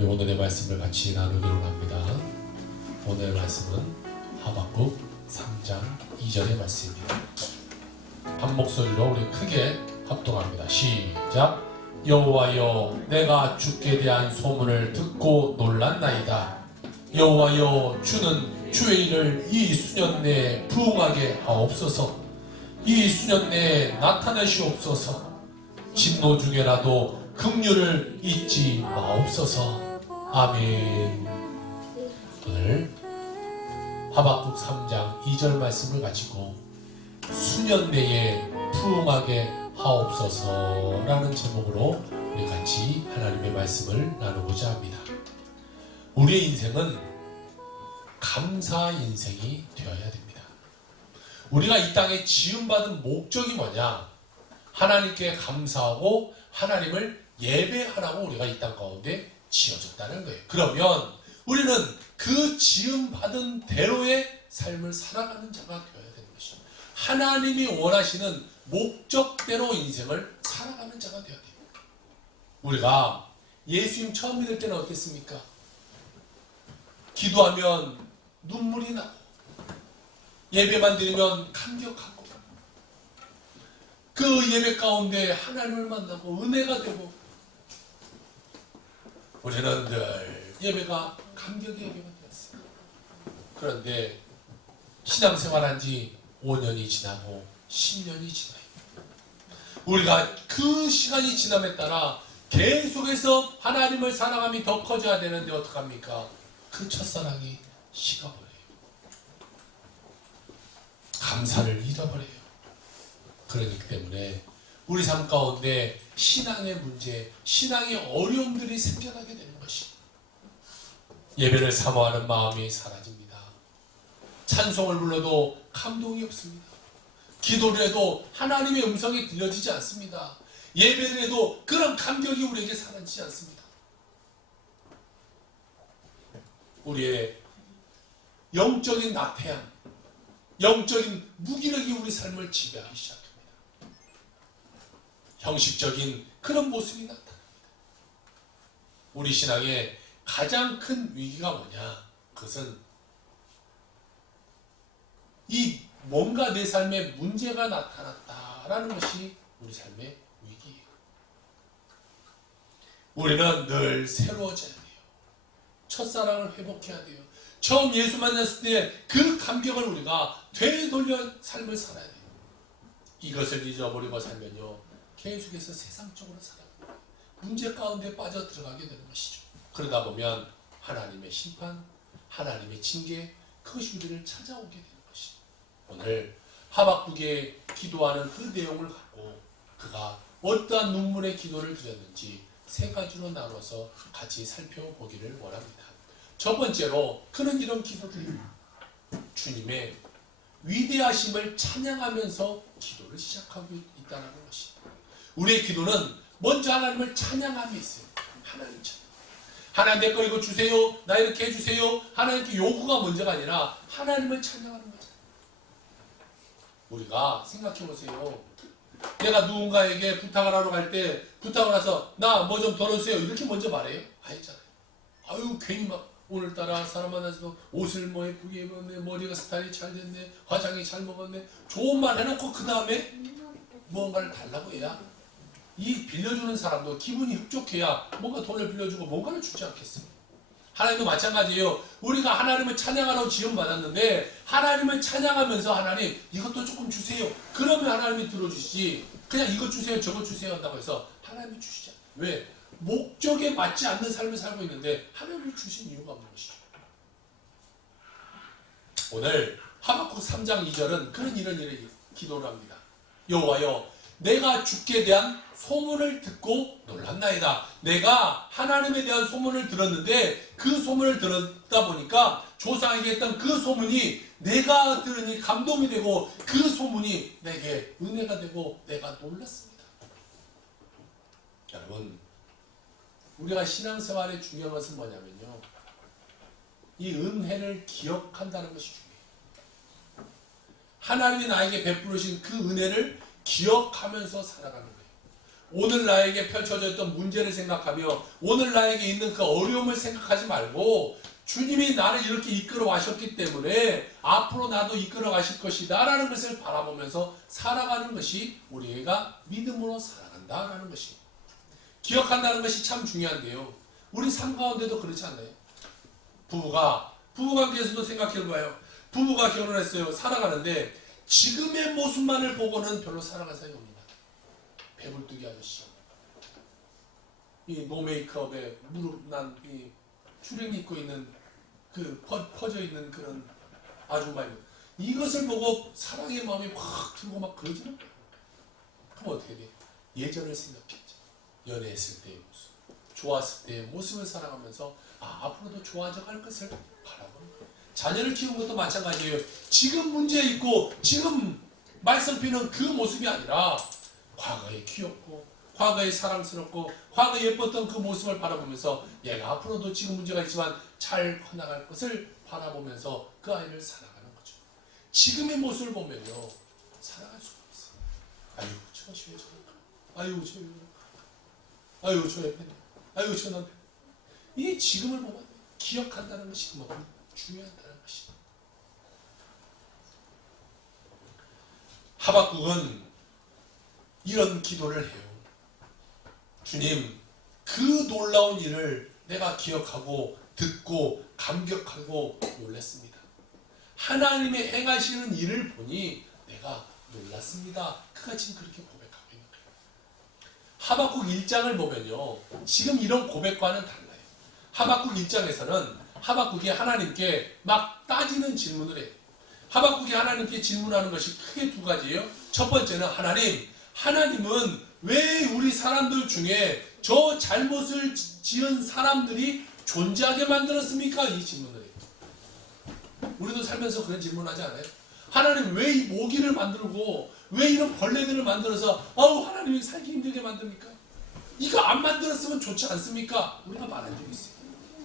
우리 오늘의 말씀을 같이 나누기로 합니다. 오늘의 말씀은 하박국 3장 2절의 말씀입니다. 한 목소리로 우리 크게 합동합니다. 시작. 여호와여, 내가 주께 대한 소문을 듣고 놀랐나이다. 여호와여, 주는 주의 일을 이 수년 내에 부응하게 하옵소서. 이 수년 내에 나타내시옵소서. 진노 중에라도 긍휼을 잊지 마옵소서. 아멘. 오늘 하박국 3장 2절 말씀을 가지고 수년 내에 부응하게 하옵소서 라는 제목으로 우리 같이 하나님의 말씀을 나누고자 합니다. 우리의 인생은 감사 인생이 되어야 됩니다. 우리가 이 땅에 지음받은 목적이 뭐냐? 하나님께 감사하고 하나님을 예배하라고 우리가 이 땅 가운데 지어졌다는 거예요. 그러면 우리는 그 지음받은 대로의 삶을 살아가는 자가 되어야 되는 것이죠. 하나님이 원하시는 목적대로 인생을 살아가는 자가 되어야 돼요. 우리가 예수님 처음 믿을 때는 어땠습니까? 기도하면 눈물이 나고 예배만 드리면 감격하고 그 예배 가운데 하나님을 만나고 은혜가 되고 우리는 늘 예배가 감격의 예배가 되었어요. 그런데 신앙생활한 지 5년이 지나고 10년이 지나요. 우리가 그 시간이 지남에 따라 계속해서 하나님을 사랑함이 더 커져야 되는데 어떡합니까? 그 첫사랑이 식어버려요. 감사를 잃어버려요. 그렇기 때문에 우리 삶 가운데 신앙의 문제, 신앙의 어려움들이 생겨나게 되는 것이 예배를 사모하는 마음이 사라집니다. 찬송을 불러도 감동이 없습니다. 기도를 해도 하나님의 음성이 들려지지 않습니다. 예배를 해도 그런 감격이 우리에게 사라지지 않습니다. 우리의 영적인 나태함, 영적인 무기력이 우리 삶을 지배하기 시작합니다. 형식적인 그런 모습이 나타납니다. 우리 신앙의 가장 큰 위기가 뭐냐? 그것은 이 뭔가 내 삶에 문제가 나타났다라는 것이 우리 삶의 위기예요. 우리는 늘 새로워져야 돼요. 첫사랑을 회복해야 돼요. 처음 예수 만났을 때 그 감격을 우리가 되돌려 삶을 살아야 돼요. 이것을 잊어버리고 살면요 계속해서 세상적으로 살아갑니다. 문제 가운데 빠져 들어가게 되는 것이죠. 그러다 보면 하나님의 심판, 하나님의 징계, 그것이 우리를 찾아오게 되는 것이죠. 오늘 하박국에 기도하는 그 내용을 갖고 그가 어떠한 눈물의 기도를 드렸는지 세 가지로 나눠서 같이 살펴보기를 원합니다. 첫 번째로 그는 이런 기도를 해요. 주님의 위대하심을 찬양하면서 기도를 시작하고 있다는 것입니다. 우리의 기도는 먼저 하나님을 찬양함이 있어요. 하나님 찬양. 하나님 내 거 이거 주세요. 나 이렇게 해주세요. 하나님께 요구가 먼저가 아니라 하나님을 찬양하는 거죠. 우리가 생각해 보세요. 내가 누군가에게 부탁을 하러 갈 때 부탁을 해서 나 뭐 좀 덜어주세요. 이렇게 먼저 말해요? 아니잖아요. 아유 괜히 막 오늘따라 사람 만나서 옷을 뭐 예쁘게 입었네, 머리가 스타일이 잘 됐네, 화장이 잘 먹었네, 좋은 말 해놓고 그 다음에 뭔가를 달라고 해야 이 빌려주는 사람도 기분이 흡족해야 뭔가 돈을 빌려주고 뭔가를 주지 않겠습니까? 하나님도 마찬가지예요. 우리가 하나님을 찬양하라고 지원받았는데 하나님을 찬양하면서 하나님 이것도 조금 주세요. 그러면 하나님이 들어주시지 그냥 이것 주세요 저것 주세요 한다고 해서 하나님이 주시지 않아요. 왜? 목적에 맞지 않는 삶을 살고 있는데 하나님이 주신 이유가 없는 것이죠. 오늘 하박국 3장 2절은 그런 이런 기도를 합니다. 여호와여, 내가 주께 대한 소문을 듣고 놀랐나이다. 내가 하나님에 대한 소문을 들었는데 그 소문을 들었다 보니까 조상에게 했던 그 소문이 내가 들으니 감동이 되고 그 소문이 내게 은혜가 되고 내가 놀랐습니다. 여러분, 우리가 신앙생활의 중요한 것은 뭐냐면요, 이 은혜를 기억한다는 것이 중요해요. 하나님이 나에게 베풀으신 그 은혜를 기억하면서 살아가는 거예요. 오늘 나에게 펼쳐졌던 문제를 생각하며 오늘 나에게 있는 그 어려움을 생각하지 말고 주님이 나를 이렇게 이끌어 가셨기 때문에 앞으로 나도 이끌어 가실 것이다 라는 것을 바라보면서 살아가는 것이 우리가 믿음으로 살아간다라는 것이 기억한다는 것이 참 중요한데요. 우리 삶 가운데도 그렇지 않나요? 부부관계에서도 생각해봐요. 부부가 결혼했어요. 살아가는데 지금의 모습만을 보고는 별로 살아갈 사람이 없습니다. 배불뚝이 아저씨, 이 노 메이크업에 무릎 난 이 추랭이 입고 있는 그 퍼져 있는 그런 아줌마입니다. 이것을 보고 사랑의 마음이 확 들고 막 그러지는 않아요. 그럼 어떻게 돼? 예전을 생각했죠. 연애했을 때의 모습, 좋았을 때의 모습을 살아가면서 앞으로도 좋아져 갈 것을 바라보는 거예요. 자녀를 키우는 것도 마찬가지예요. 지금 문제 있고 지금 말썽 피는 그 모습이 아니라 과거에 귀엽고 과거에 사랑스럽고 과거에 예뻤던 그 모습을 바라보면서 얘가 앞으로도 지금 문제가 있지만 잘 커나갈 것을 바라보면서 그 아이를 살아가는 거죠. 지금의 모습을 보면요 살아갈 수가 없어요. 아유 저것이 왜 저럴까? 아유 저 아유 저 옆에 아유 저 남편. 이 지금을 보면 기억한다는 것이 그만큼 중요하다는 것입니다. 하박국은 이런 기도를 해요. 주님, 그 놀라운 일을 내가 기억하고 듣고 감격하고 놀랐습니다. 하나님의 행하시는 일을 보니 내가 놀랐습니다. 그가 지금 그렇게 고백하고 있는 거예요. 하박국 1장을 보면요. 지금 이런 고백과는 달라요. 하박국 1장에서는 하박국이 하나님께 막 따지는 질문을 해요. 하박국이 하나님께 질문하는 것이 크게 두 가지예요. 첫 번째는 하나님은 왜 우리 사람들 중에 저 잘못을 지은 사람들이 존재하게 만들었습니까? 이 질문을 해요. 우리도 살면서 그런 질문하지 않아요? 하나님 왜 이 모기를 만들고 왜 이런 벌레들을 만들어서 하나님이 살기 힘들게 만듭니까? 이거 안 만들었으면 좋지 않습니까? 우리가 말한 적이 있어요.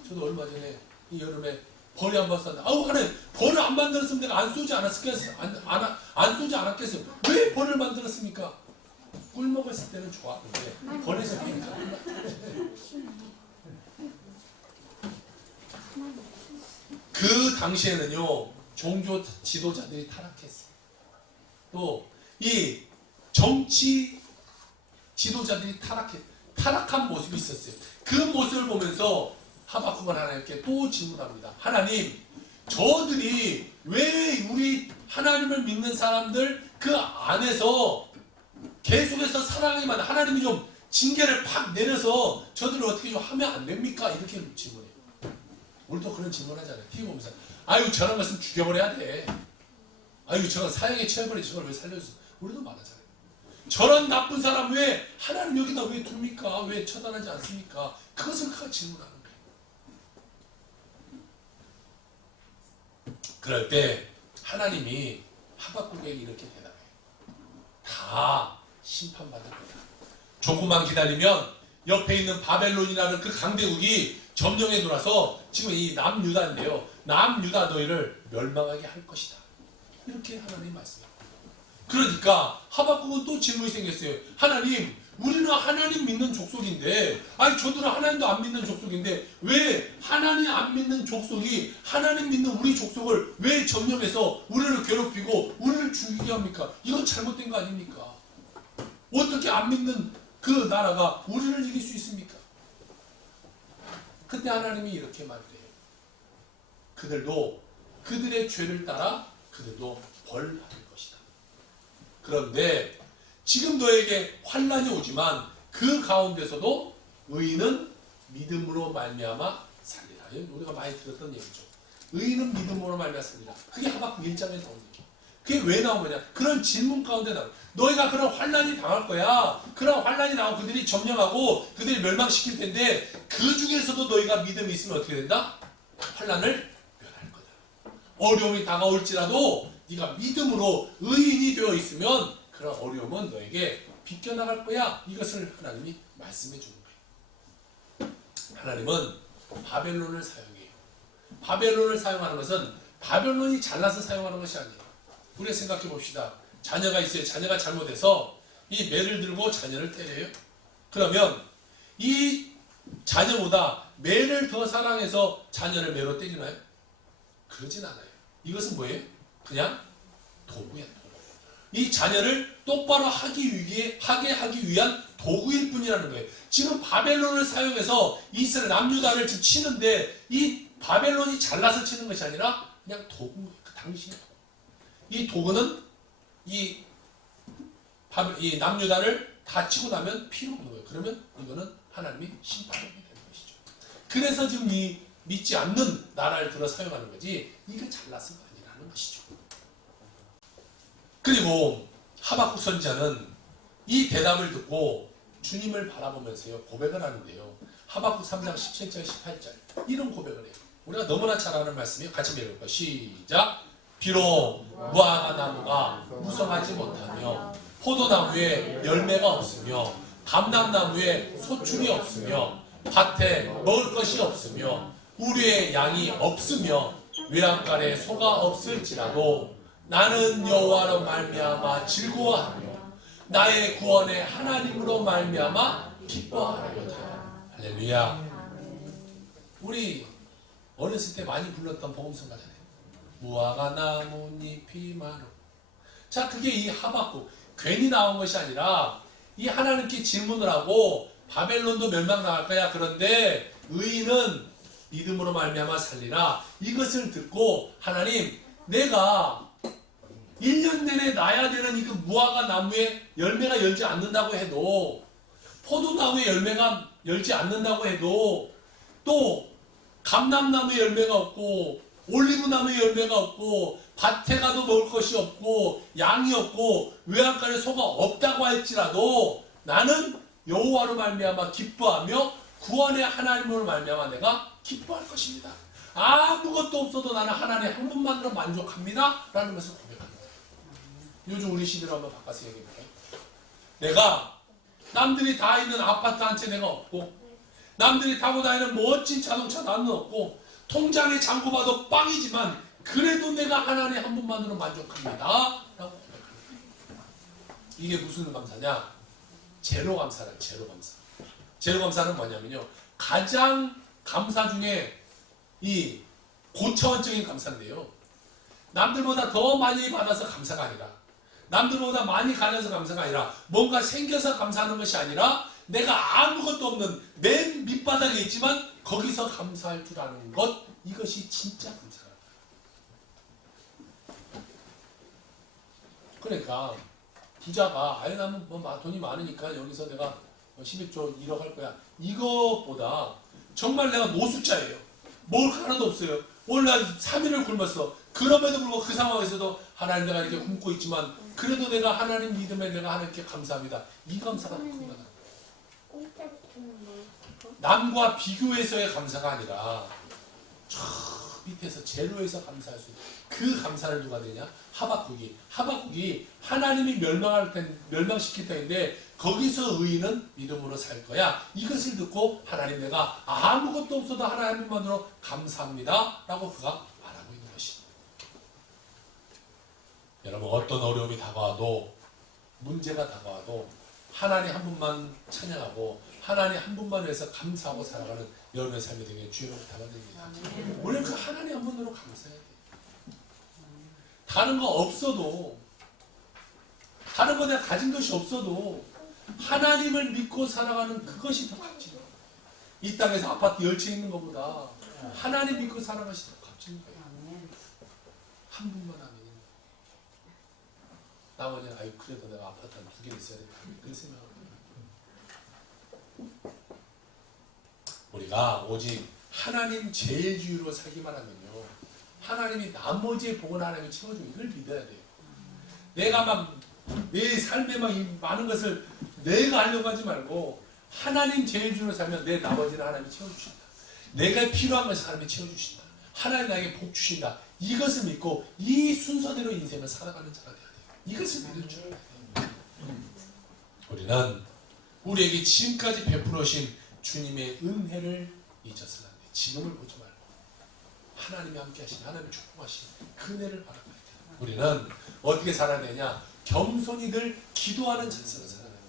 저도 얼마 전에 이 여름에 벌이 한 번 쐈는데 하나님 벌을 안 만들었으면 내가 안 쏘지 않았겠어요? 안 쏘지 않았겠어요? 왜 벌을 만들었습니까? 꿀 먹었을 때는 좋았는데 벌에서 그러니까 그 당시에는요 종교 지도자들이 타락했어요. 또 이 정치 지도자들이 타락한 모습이 있었어요. 그 모습을 보면서 하박국은 하나님께 또 질문합니다. 하나님, 저들이 왜 우리 하나님을 믿는 사람들 그 안에서 계속해서 사랑하기만 하나님이 좀 징계를 팍 내려서 저들을 어떻게 좀 하면 안 됩니까? 이렇게 질문해요. 우리도 그런 질문하잖아요. TV 보면서 저런 것은 죽여버려야 돼. 저건 사형에 처해버리지 저걸 왜 살려줬어? 우리도 말하잖아요. 저런 나쁜 사람 왜 하나님 여기다 왜 둡니까? 왜 처단하지 않습니까? 그것을 그가 질문하는 거예요. 그럴 때 하나님이 하박국에게 이렇게 대답해요. 다 심판받을 거다. 조금만 기다리면 옆에 있는 바벨론이라는 그 강대국이 점령해 들어와서 지금 이 남유다인데요. 남유다 너희를 멸망하게 할 것이다. 이렇게 하나님이 말씀해요. 그러니까 하박국은 또 질문이 생겼어요. 하나님, 우리는 하나님 믿는 족속인데 저들은 하나님도 안 믿는 족속인데 왜 하나님 안 믿는 족속이 하나님 믿는 우리 족속을 왜 점령해서 우리를 괴롭히고 우리를 죽이게 합니까? 이건 잘못된 거 아닙니까? 어떻게 안 믿는 그 나라가 우리를 이길 수 있습니까? 그때 하나님이 이렇게 말해요. 그들도 그들의 죄를 따라 그들도 벌 받을 것이다. 그런데 지금 너에게 환난이 오지만 그 가운데서도 의인은 믿음으로 말미암아 살리라. 우리가 많이 들었던 얘기죠. 의인은 믿음으로 말미암아 살리라. 그게 하박국 1장에 나오는 얘기죠. 그게 왜 나오느냐? 그런 질문 가운데 나와. 너희가 그런 환난이 당할 거야. 그런 환난이 나오고 그들이 점령하고 그들이 멸망시킬 텐데 그 중에서도 너희가 믿음이 있으면 어떻게 된다? 환난을 면할 거다. 어려움이 다가올지라도 네가 믿음으로 의인이 되어 있으면 그런 어려움은 너에게 비껴나갈 거야. 이것을 하나님이 말씀해 주는 거예요. 하나님은 바벨론을 사용해요. 바벨론을 사용하는 것은 바벨론이 잘나서 사용하는 것이 아니에요. 우리가 생각해 봅시다. 자녀가 있어요. 자녀가 잘못해서 이 매를 들고 자녀를 때려요. 그러면 이 자녀보다 매를 더 사랑해서 자녀를 매로 때리나요? 그러진 않아요. 이것은 뭐예요? 그냥 도구야, 도구. 이 자녀를 똑바로 하게 하기 위한 도구일 뿐이라는 거예요. 지금 바벨론을 사용해서 이스라엘 남유다를 지금 치는데 이 바벨론이 잘나서 치는 것이 아니라 그냥 도구, 그 당시에 이 도구는 이 남유다를 다 치고 나면 필요 없는 거예요. 그러면 이거는 하나님이 심판하게 되는 것이죠. 그래서 지금 이 믿지 않는 나라를 들어 사용하는 거지 이게 잘났은 거 아니라는 것이죠. 그리고 하박국 선지자는 이 대답을 듣고 주님을 바라보면서요 고백을 하는데요. 하박국 3장 17절 18절 이런 고백을 해요. 우리가 너무나 잘 아는 말씀이에요. 같이 읽을까요? 시작. 비록 무화과 나무가 무성하지 못하며 포도나무에 열매가 없으며 감람나무에 소출이 없으며 밭에 먹을 것이 없으며 우리의 양이 없으며 외양간에 소가 없을지라도 나는 여호와로 말미암아 즐거워하며 나의 구원의 하나님으로 말미암아 기뻐하리로다. 할렐루야. 우리 어렸을 때 많이 불렀던 복음성가잖아요. 무화과 나뭇잎이 마르. 자, 그게 이 하박국 괜히 나온 것이 아니라 이 하나님께 질문을 하고 바벨론도 멸망당할 거야. 그런데 의인은 믿음으로 말미암아 살리라. 이것을 듣고 하나님, 내가 1년 내내 나야 되는 이 무화과 나무에 열매가 열지 않는다고 해도, 포도나무에 열매가 열지 않는다고 해도, 또 감람나무에 열매가 없고 올리브나무에 열매가 없고 밭에 가도 먹을 것이 없고 양이 없고 외양간에 소가 없다고 할지라도 나는 여호와로 말미암아 기뻐하며 구원의 하나님으로 말미암아 내가 기뻐할 것입니다. 아무것도 없어도 나는 하나님 한 분만으로 만족합니다 라는 것을 고백합니다. 요즘 우리 시대로 한번 바꿔서 얘기해볼까요? 내가 남들이 다 있는 아파트 한 채 내가 없고 남들이 타고 다니는 멋진 자동차 나는 없고 통장에 잔고 봐도 빵이지만 그래도 내가 하나님 한 분만으로 만족합니다 라고 고백합니다. 이게 무슨 감사냐? 제로 감사라. 제로 감사. 제로 감사는 뭐냐면요, 가장 감사 중에 이 고차원적인 감사인데요, 남들보다 더 많이 받아서 감사가 아니라, 남들보다 많이 가져서 감사가 아니라, 뭔가 생겨서 감사하는 것이 아니라 내가 아무것도 없는 맨 밑바닥에 있지만 거기서 감사할 줄 아는 것, 이것이 진짜 감사다. 그러니까 부자가 아유 나는 뭐 돈이 많으니까 여기서 내가 11조 1억 할 거야, 이것보다 정말 내가 노숙자예요. 먹을 거 하나도 없어요. 오늘 난 3일을 굶었어. 그럼에도 불구하고 그 상황에서도 하나님, 내가 이렇게 굶고 있지만 그래도 내가 하나님 믿음에 내가 하나님께 감사합니다. 이 감사가 큰 거다. 남과 비교해서의 감사가 아니라 저 밑에서 제로에서 감사할 수 있는 그 감사를 누가 되냐? 하박국이 하나님이 멸망시킬 때인데 거기서 의인은 믿음으로 살 거야. 이것을 듣고 하나님, 내가 아무것도 없어도 하나님만으로 감사합니다 라고 그가 말하고 있는 것입니다. 여러분, 어떤 어려움이 다가와도, 문제가 다가와도 하나님 한 분만 찬양하고 하나님 한 분만 위해서 감사하고 살아가는 여러분의 삶이 되게 주의로 부탁드립니다. 원래 그 하나님 한 분으로 감사해야 돼요. 다른 거 없어도, 다른 거 내가 가진 것이 없어도 하나님을 믿고 살아가는 그것이 더 값지다. 이 땅에서 아파트 10채 있는 것보다 하나님 믿고 살아가는 것이 더 값진 거예요. 한 분만 하면. 나머지는 아유 그래도 내가 아파트 한 2개 있어야 된다. 그렇게 생각합니다. 우리가 오직 하나님 제일주의로 살기만 하면요, 하나님이 나머지의 복은 하나님이 채워주고, 이걸 믿어야 돼요. 내가 막 내 삶에 막 이 많은 것을 내가 하려고 하지 말고 하나님 제일주의로 살면 내 나머지는 하나님이 채워주신다. 내가 필요한 것을 하나님이 채워주신다. 하나님 나에게 복 주신다. 이것을 믿고 이 순서대로 인생을 살아가는 자가 돼야 돼요. 이것을 믿을 줄 알아야 돼요. 우리는 우리에게 지금까지 베풀어 오신 주님의 은혜를 잊어서는 안 돼요. 지금을 보지 말고 하나님이 함께 하신, 하나님이 축복하신 그 은혜를 바라봐야 돼요. 우리는 어떻게 살아야 되냐? 겸손히 늘 기도하는 자세로 살아야 돼요.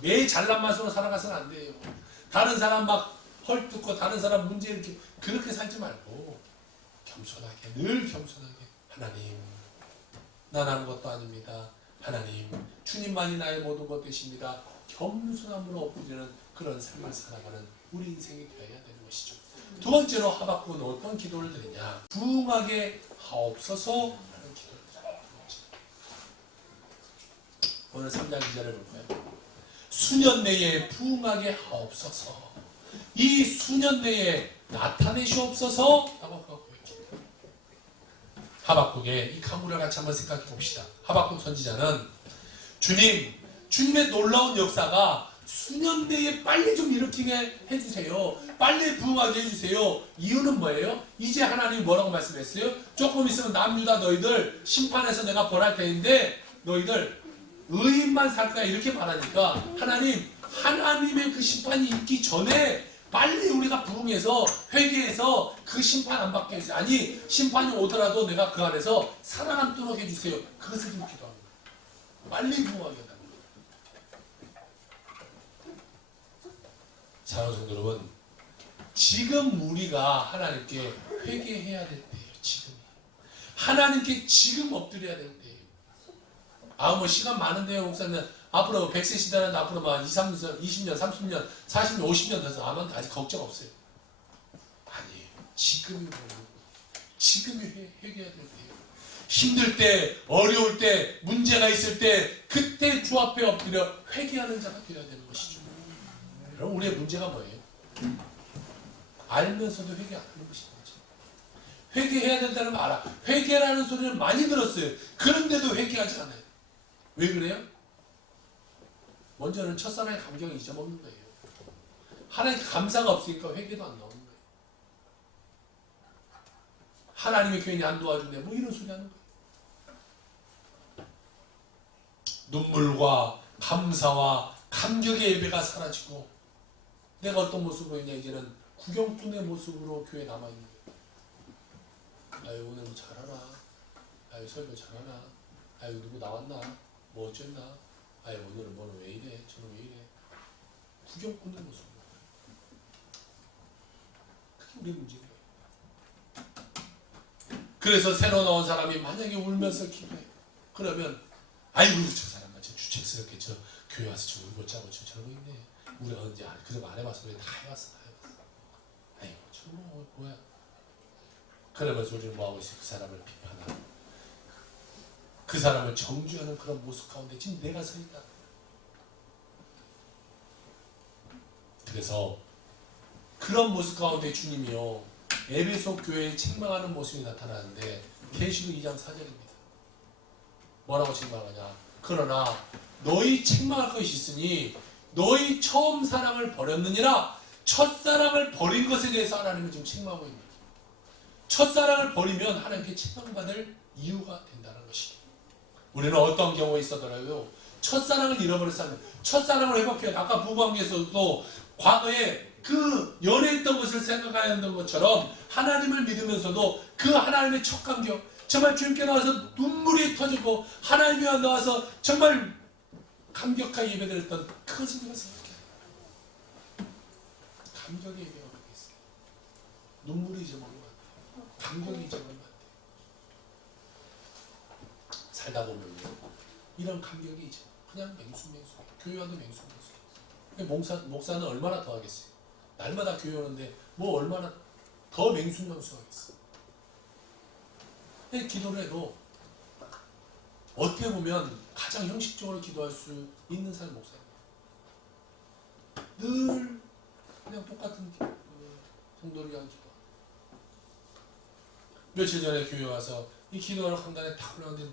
내 잘난 맛으로 살아가서는 안 돼요. 다른 사람 막 헐뜯고 다른 사람 문제 이렇게 그렇게 살지 말고 겸손하게, 늘 겸손하게, 하나님 난 아무것도 아닙니다. 하나님 주님만이 나의 모든 것 되십니다. 겸손함으로 엎드리는 그런 삶을 살아가는 우리 인생이 되어야 되는 것이죠. 두 번째로 하박국은 어떤 기도를 드리냐, 부응하게 하옵소서 하는 기도를 드려요. 오늘 3장 2절을 볼까요? 수년 내에 부응하게 하옵소서, 이 수년 내에 나타내시옵소서 라고 고백합니다. 하박국의 이 간구를 같이 한번 생각해 봅시다. 하박국 선지자는 주님의 놀라운 역사가 수년 내에 빨리 좀 일으키게 해주세요. 빨리 부응하게 해주세요. 이유는 뭐예요? 이제 하나님이 뭐라고 말씀했어요? 조금 있으면 남유다 너희들 심판해서 내가 벌할 테인데 너희들 의인만 살 거야, 이렇게 말하니까 하나님의 그 심판이 있기 전에 빨리 우리가 부응해서 회개해서 그 심판 안 받게 해주세요. 아니 심판이 오더라도 내가 그 안에서 살아남도록 해주세요. 그것을 좀 기도합니다. 빨리 부응하게 해달라고. 사랑하는 성도 여러분, 지금 우리가 하나님께 회개해야 될 때예요. 지금 하나님께 지금 엎드려야 될 때예요. 뭐 시간 많은데요 목사님, 앞으로 100세 시대는 앞으로 막 20년, 30년, 40년, 50년 돼서 아마 아직 걱정 없어요. 아니에요. 지금이 회개해야 될 때예요. 힘들 때, 어려울 때, 문제가 있을 때 그때 주 앞에 엎드려 회개하는 자가 되어야 되는 것이죠. 여러분, 우리의 문제가 뭐예요? 알면서도 회개 안 하는 것인 거죠. 회개해야 된다는 거 알아. 회개라는 소리를 많이 들었어요. 그런데도 회개하지 않아요. 왜 그래요? 먼저는 첫사랑의 감경을 잊어먹는 거예요. 하나님께 감사가 없으니까 회개도 안 나오는 거예요. 하나님의 교인이 안 도와주네, 뭐 이런 소리 하는 거예요. 눈물과 감사와 감격의 예배가 사라지고 내가 어떤 모습으로 있냐, 이제는 구경꾼의 모습으로 교회에 남아있는 거예요. 아유 오늘 뭐 잘하나, 아유 설교 잘하나, 아유 누구 나왔나, 뭐 어쨌나, 아유 오늘은 뭐는 왜 이래, 저는 왜 이래. 구경꾼의 모습. 그게 우리 문제인 거예요. 그래서 새로 나온 사람이 만약에 울면서 기도해, 그러면 아이고 저 사람 마치 주책스럽게 저 교회 와서 저 울고 짜고 저 저러고 있네. 우리가 언제 그럼 안 해봤어. 우리 다 해봤어. 아이고 저 뭐야. 그러면서 우리는 뭐하고 있어요? 그 사람을 비판하고 그 사람을 정죄하는 그런 모습 가운데 지금 내가 서 있다. 그래서 그런 모습 가운데 주님이요, 에베소 교회에 책망하는 모습이 나타나는데 계시록 2장 4절입니다. 뭐라고 책망하냐? 그러나 너희 책망할 것이 있으니 너희 처음 사랑을 버렸느니라. 첫사랑을 버린 것에 대해서 하나님은 지금 책망하고 있는 거예요. 첫사랑을 버리면 하나님께 책망받을 이유가 된다는 것이죠. 우리는 어떤 경우에 있어더라도 첫사랑을 잃어버린 사람, 첫사랑을 회복해야 돼. 아까 부부관계에서도 과거에 그 연애했던 것을 생각하였던 것처럼 하나님을 믿으면서도 그 하나님의 첫 감격, 정말 주님께 나와서 눈물이 터지고 하나님께 나와서 정말 감격하게 예배드렸던 그것을 우리가 생각해요. 감격의 예배가 그렇게 있어요. 눈물이 잊어먹으면 안 돼요. 감격이 잊어먹으면 안 돼요. 살다 보면요, 이런 감격이 이제 그냥 맹수맹수, 교회 와도 맹수맹수. 목사는 얼마나 더 하겠어요? 날마다 교회 오는데 뭐 얼마나 더 맹수맹수 하겠어요? 기도를 해도 어떻게 보면 가장 형식적으로 기도할 수 있는 사람이 목사예요. 늘 그냥 똑같은 성도를 위한 기도. 며칠 전에 교회 와서 이 기도하러 강단에 딱 올라오는데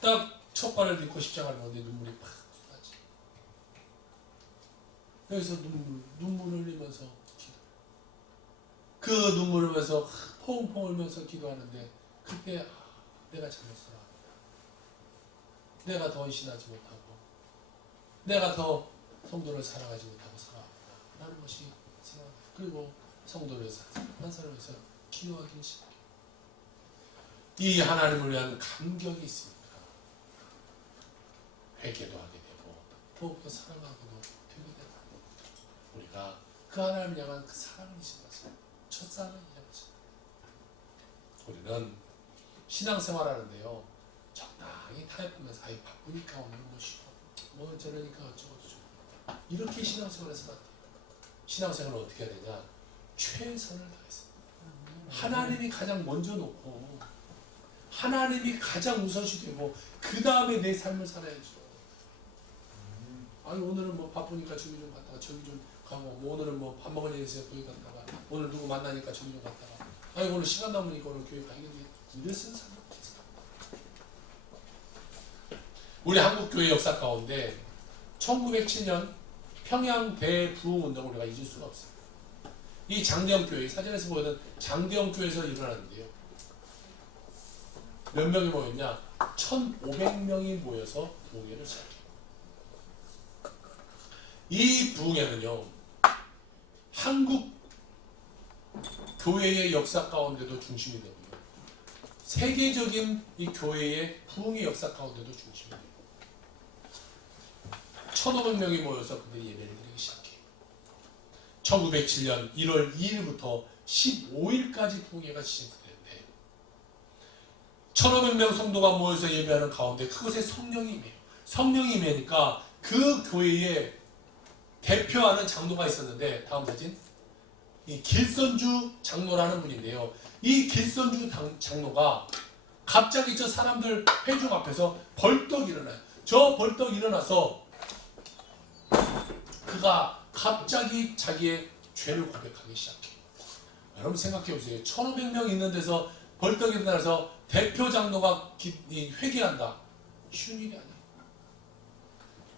딱 첫 발을 딛고 십자가를 보는데 눈물이 팍 쏟아지. 여기서 눈물을 흘리면서 기도. 그 눈물을 흘리면서 펑펑 울면서 기도하는데 그때 내가 잘못했어. 내가 더 헌신하지 못하고 내가 더 성도를 사랑하지 못하고 살아왔구나 라는 것이 생각나요. 그리고 성도를 한 사람을 위해서 기도하기 시작해요. 이 하나님을 위한 감격이 있으니까 회개도 하게 되고 더욱더 사랑하고도 되게 되는 우리가 그 하나님을 향한 그 사랑을 잊어버렸어요. 첫사랑을 잊어버렸어요. 우리는 신앙생활하는데요, 적당히 타협하면서 아이 바쁘니까 오늘 뭐 쉬고 뭐 저러니까 어쩌고저쩌고 이렇게 신앙생활에서 안 돼요. 신앙생활은 어떻게 해야 되냐? 최선을 다해서 하나님이 가장 먼저 놓고 하나님이 가장 우선시 되고 그 다음에 내 삶을 살아야죠. 아니 오늘은 뭐 바쁘니까 저기 좀 갔다가 저기 좀 가고, 뭐 오늘은 뭐 밥 먹을 일이 있어요 거기 갔다가, 오늘 누구 만나니까 저기 좀 갔다가, 아니 오늘 시간 남으니까 오늘 교회 가야겠네. 이랬으면 삶이 없어요. 우리 한국교회 역사 가운데 1907년 평양 대부흥운동을 우리가 잊을 수가 없어요. 이 장대영교회, 사진에서 보이는 장대영교회에서 일어났는데요, 몇 명이 모였냐? 1500명이 모여서 부흥회를 시작해요. 이 부흥회는요, 한국 교회의 역사 가운데도 중심이 되고요, 세계적인 이 교회의 부흥의 역사 가운데도 중심이 돼요. 1500명이 모여서 그들이 예배를 드리기 시작해요. 1907년 1월 2일부터 15일까지 부흥회가 시작되는데, 1500명 성도가 모여서 예배하는 가운데 그곳에 성령이 임해요. 성령이 임하니까 그 교회에 대표하는 장로가 있었는데, 다음 사진, 이 길선주 장로라는 분인데요, 이 길선주 장로가 갑자기 저 사람들 회중 앞에서 벌떡 일어나요. 저 벌떡 일어나서 그가 갑자기 자기의 죄를 고백하기 시작해요. 여러분 생각해 보세요. 1500명 있는 데서 벌떡 일어나서 대표 장로가 회개한다. 쉬운 일이 아니에요.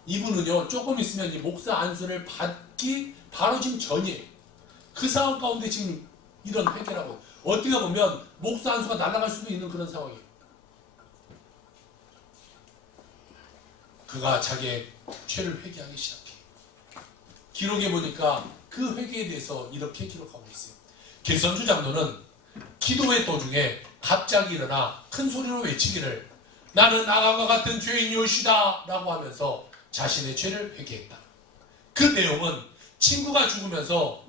이분은요, 조금 있으면 이 목사 안수를 받기 바로 지금 전이에요. 그 상황 가운데 지금 이런 회개라고. 어떻게 보면 목사 안수가 날아갈 수도 있는 그런 상황이에요. 그가 자기의 죄를 회개하기 시작해요. 기록에 보니까 그 회개에 대해서 이렇게 기록하고 있어요. 길선주 장로는 기도의 도중에 갑자기 일어나 큰 소리로 외치기를, 나는 아간과 같은 죄인이오시다 라고 하면서 자신의 죄를 회개했다. 그 내용은 친구가 죽으면서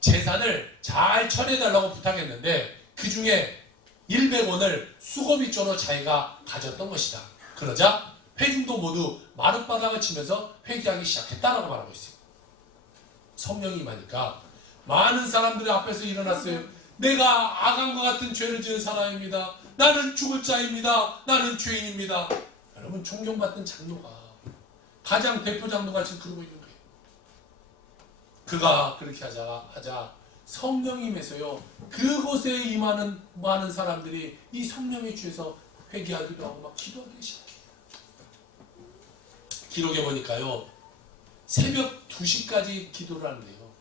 재산을 잘 처리해달라고 부탁했는데 그 중에 100원을 수고비조로 자기가 가졌던 것이다. 그러자 회중도 모두 마룻바닥을 치면서 회개하기 시작했다라고 말하고 있어요. 성령이 임하니까 많은 사람들이 앞에서 일어났어요. 내가 아간과 같은 죄를 지은 사람입니다. 나는 죽을 자입니다. 나는 죄인입니다. 여러분, 존경받던 장로가, 가장 대표 장로가 지금 그러고 있는 거예요. 그가 그렇게 하자 성령이 임해서요, 그곳에 임하는 많은 사람들이 이 성령에 취해서 회개하기도 하고 막 기도하기 시작해요. 기록에 보니까요, 새벽 2시까지 기도를 하는데요,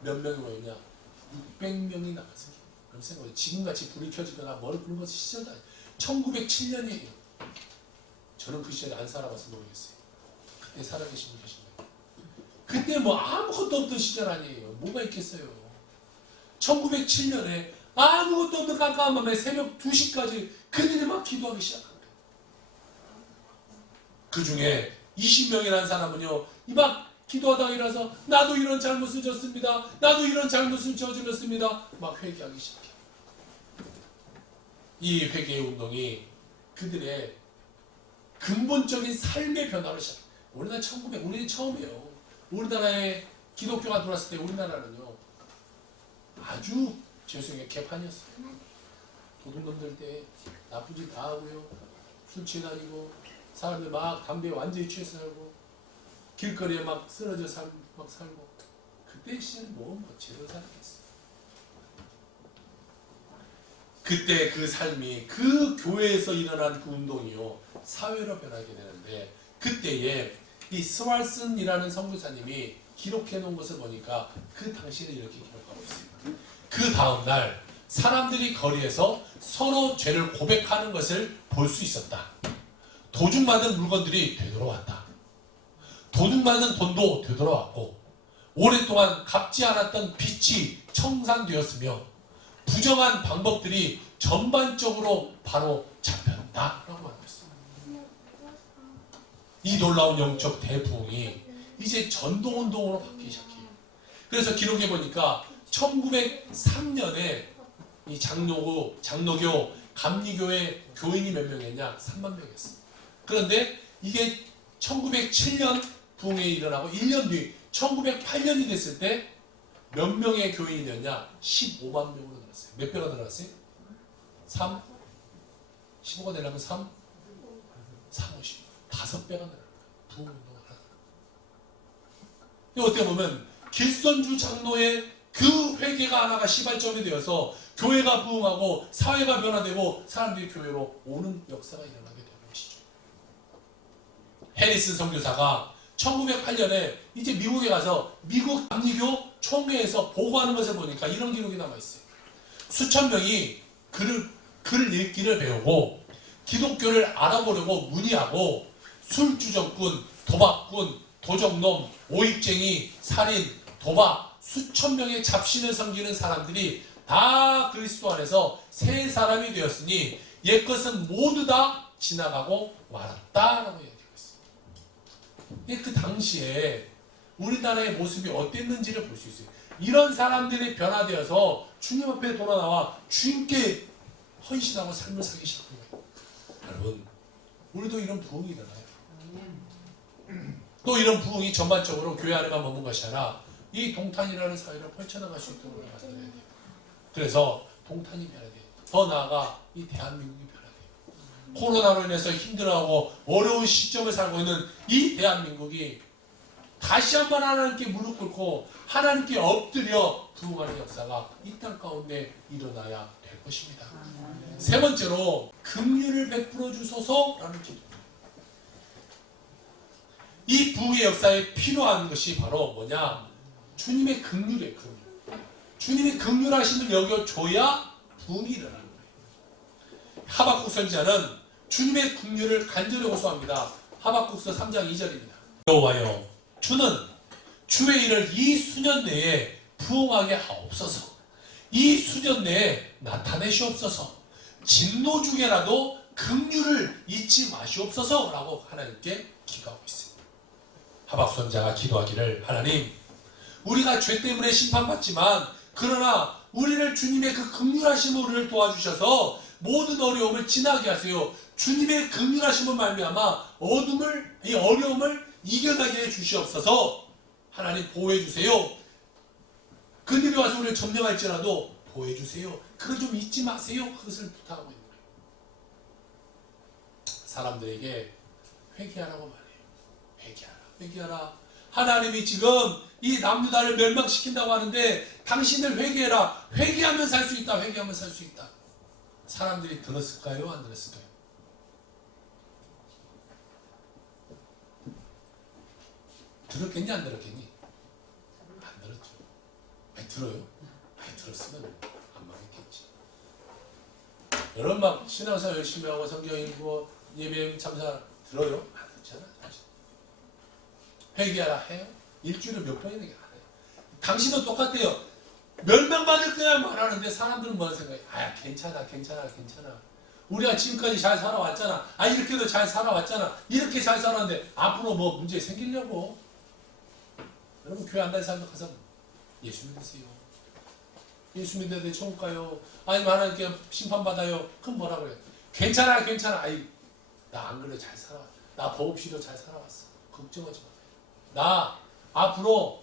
몇 명이 모였냐? 600명이 나갔어요. 그럼 생각해요. 지금같이 불이 켜지거나 머리 끄는 것이 시절도 아니에요. 1907년이에요. 저는 그 시절에 안 살아봐서 모르겠어요. 그때 살아계신 분 계신가요? 그때 뭐 아무것도 없던 시절 아니에요. 뭐가 있겠어요. 1907년에 아무것도 없던 깜깜한 밤에 새벽 2시까지 그들이 막 기도하기 시작한 거예요. 그 중에 20명이라는 사람은요, 막 기도하다가 일어나서 나도 이런 잘못을 졌습니다. 나도 이런 잘못을 저질렀습니다. 막 회개하기 시작해요. 이 회개의 운동이 그들의 근본적인 삶의 변화를 시작해요. 우리나라 우리는 처음이에요. 우리나라에 기독교가 들어왔을 때 우리나라는요, 아주 죄송해요, 개판이었어요. 도둑놈들 때 나쁜 짓 다 하고요, 술 취해 다니고, 사람들 막 담배에 완전히 취해서 살고, 길거리에 막 쓰러져 막 살고, 그때 시절에 뭐 제대로 살았겠어. 그때 그 삶이, 그 교회에서 일어난 그 운동이요, 사회로 변하게 되는데, 그때에 이 스왈슨이라는 선교사님이 기록해 놓은 것을 보니까 그 당시에 이렇게 기록하고 있어요. 그 다음날 사람들이 거리에서 서로 죄를 고백하는 것을 볼 수 있었다. 도둑맞은 물건들이 되돌아왔다. 도둑맞은 돈도 되돌아왔고, 오랫동안 갚지 않았던 빚이 청산되었으며, 부정한 방법들이 전반적으로 바로 잡혔다 라고 말하고 있습니다. 이 놀라운 영적 대부흥이 이제 전도운동으로 바뀌기 시작해요. 그래서 기록해 보니까 1903년에 이 장로교, 감리교회 교인이 몇 명이었냐? 3만 명이었어요. 그런데 이게 1907년 부흥에 일어나고 1년 뒤 1908년이 됐을 때 몇 명의 교인이 되었냐? 15만 명으로 늘었어요. 몇 배가 늘었어요? 3? 15가 되려면 3? 50. 5배가 늘어요. 부흥운동을 하는. 어떻게 보면 길선주 장로의 그 회개가 하나가 시발점이 되어서 교회가 부흥하고 사회가 변화되고 사람들이 교회로 오는 역사가 일어나게 되는 것이죠. 해리슨 선교사가 1908년에 이제 미국에 가서 미국 감리교 총회에서 보고하는 것을 보니까 이런 기록이 남아있어요. 수천 명이 글 읽기를 배우고 기독교를 알아보려고 문의하고 술주정꾼, 도박꾼, 도적놈, 오입쟁이, 살인, 도박 수천 명의 잡신을 섬기는 사람들이 다 그리스도 안에서 새 사람이 되었으니 옛것은 모두 다 지나가고 말았다라고 얘기하고 있어요. 그 당시에 우리나라의 모습이 어땠는지를 볼 수 있어요. 이런 사람들이 변화되어서 주님 앞에 돌아나와 주님께 헌신하고 삶을 살기 시작한 거예요. 여러분, 우리도 이런 부흥이 일어나요. 또 이런 부흥이 전반적으로 교회 안에만 머문 것이 아니라 이 동탄이라는 사회를 펼쳐나갈 수 있도록 만들어야 돼요. 그래서 동탄이 변화돼요. 더 나아가 이 대한민국이 변화돼요. 코로나로 인해서 힘들어하고 어려운 시점을 살고 있는 이 대한민국이 다시 한번 하나님께 무릎 꿇고 하나님께 엎드려 부흥하는 역사가 이 땅 가운데 일어나야 될 것입니다. 세 번째로 긍휼을 베풀어 주소서라는 기도. 이 부흥의 역사에 필요한 것이 바로 뭐냐? 주님의 긍휼이에요. 긍휼. 주님의 긍휼하심을 여겨줘야 부흥이 일어나는 거예요. 하박국 선지자는 주님의 긍휼을 간절히 호소합니다. 하박국서 3장 2절입니다. 여호와여, 주는 주의 일을 이 수년 내에 부흥하게 하옵소서. 이 수년 내에 나타내시옵소서. 진노 중에라도 긍휼을 잊지 마시옵소서라고 하나님께 기도하고 있습니다. 하박국 선지자가 기도하기를, 하나님, 우리가 죄 때문에 심판받지만 그러나 우리를 주님의 그 긍휼하심으로 우리를 도와주셔서 모든 어려움을 지나게 하세요. 주님의 긍휼하심을 말미암아 이 어려움을 이겨나게 해 주시옵소서. 하나님 보호해 주세요. 그들이 와서 우리를 점령할지라도 보호해 주세요. 그걸 좀 잊지 마세요. 그것을 부탁하고 있는 거예요. 사람들에게 회개하라고 말해요. 회개하라. 하나님이 지금 이 남유다를 멸망시킨다고 하는데 당신들 회개해라. 회개하면 살 수 있다. 회개하면 살 수 있다. 사람들이 들었을까요? 안 들었을까요? 들었겠니? 안 들었겠니? 안 들었죠. 아니, 들어요? 아니, 들었으면 안 망했겠지. 여러분 막 신앙생활 열심히 하고 성경 읽고 예배 참사 들어요? 안 듣잖아. 사실. 회개하라 해요? 일주일에 몇 번이나 안 해요. 당신도 똑같아요. 멸망받을 거야 말하는데 사람들은 뭐하는 생각이에요? 아, 괜찮아. 우리가 지금까지 잘 살아왔잖아. 아, 이렇게도 잘 살아왔잖아. 이렇게 잘 살았는데 앞으로 뭐 문제 생기려고? 여러분, 교회 안 다니는 사람들 가서 예수 믿으세요. 예수 믿는데 천국 가요. 아니면 하나님께 심판받아요. 그럼 뭐라 그래요? 괜찮아. 아이, 나 안 그래, 잘 살아. 나 법 없이도 잘 살아왔어. 걱정하지 마. 나 앞으로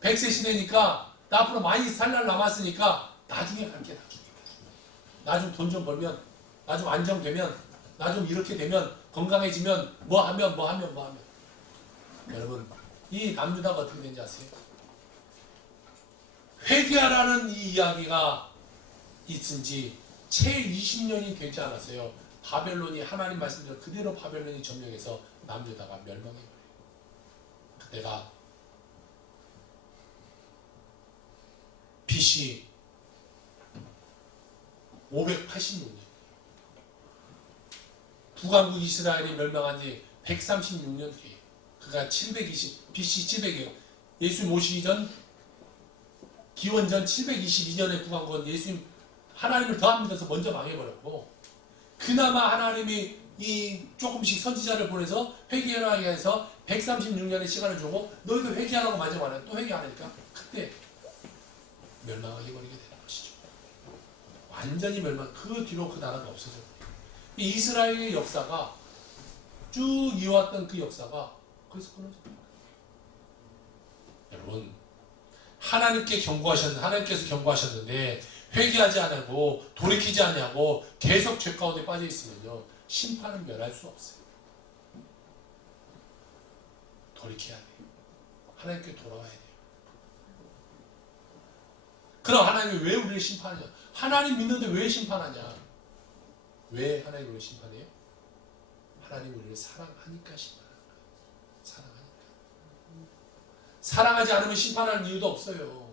100세 시대니까 나 앞으로 많이 살 날 남았으니까 나중에 갈게. 나 좀 돈 좀 벌면, 나 좀 안정되면, 나 좀 이렇게 되면, 건강해지면 뭐 하면. 여러분, 이 남유다가 어떻게 된지 아세요? 회개하라는 이 이야기가 있은 지 채 20년이 되지 않았어요. 바벨론이, 하나님 말씀대로 그대로 바벨론이 점령해서 남유다가 멸망해버려요. 그때가 BC 586년, 북왕국 이스라엘이 멸망한 지 136년 뒤에, 그가 BC 700이에요. 예수님 오시기 전, 기원전 722년에 북왕국은 예수님 하나님을 더 안 믿어서 먼저 망해버렸고, 그나마 하나님이 이 조금씩 선지자를 보내서 회개하게 해서 136년의 시간을 주고 너희도 회개하라고 마지막에 또 회개 안 하니까 그때 멸망하게 버리게 되는 것이죠. 완전히 멸망. 그 뒤로 그 나라가 없어져요. 이 이스라엘의 역사가 쭉 이어왔던 그 역사가 거기서 끊어집니다. 여러분 하나님께서 경고하셨는데 회개하지 않고 돌이키지 않냐고 계속 죄 가운데 빠져 있으면요 심판은 면할 수 없어요. 돌이켜야 돼요. 하나님께 돌아와야 돼요. 그럼 하나님이 왜 우리를 심판하냐? 하나님 믿는데 왜 심판하냐? 왜 하나님 우리를 심판해요? 하나님 우리를 사랑하니까 심판하는 거예요. 사랑하니까. 사랑하지 않으면 심판하는 이유도 없어요.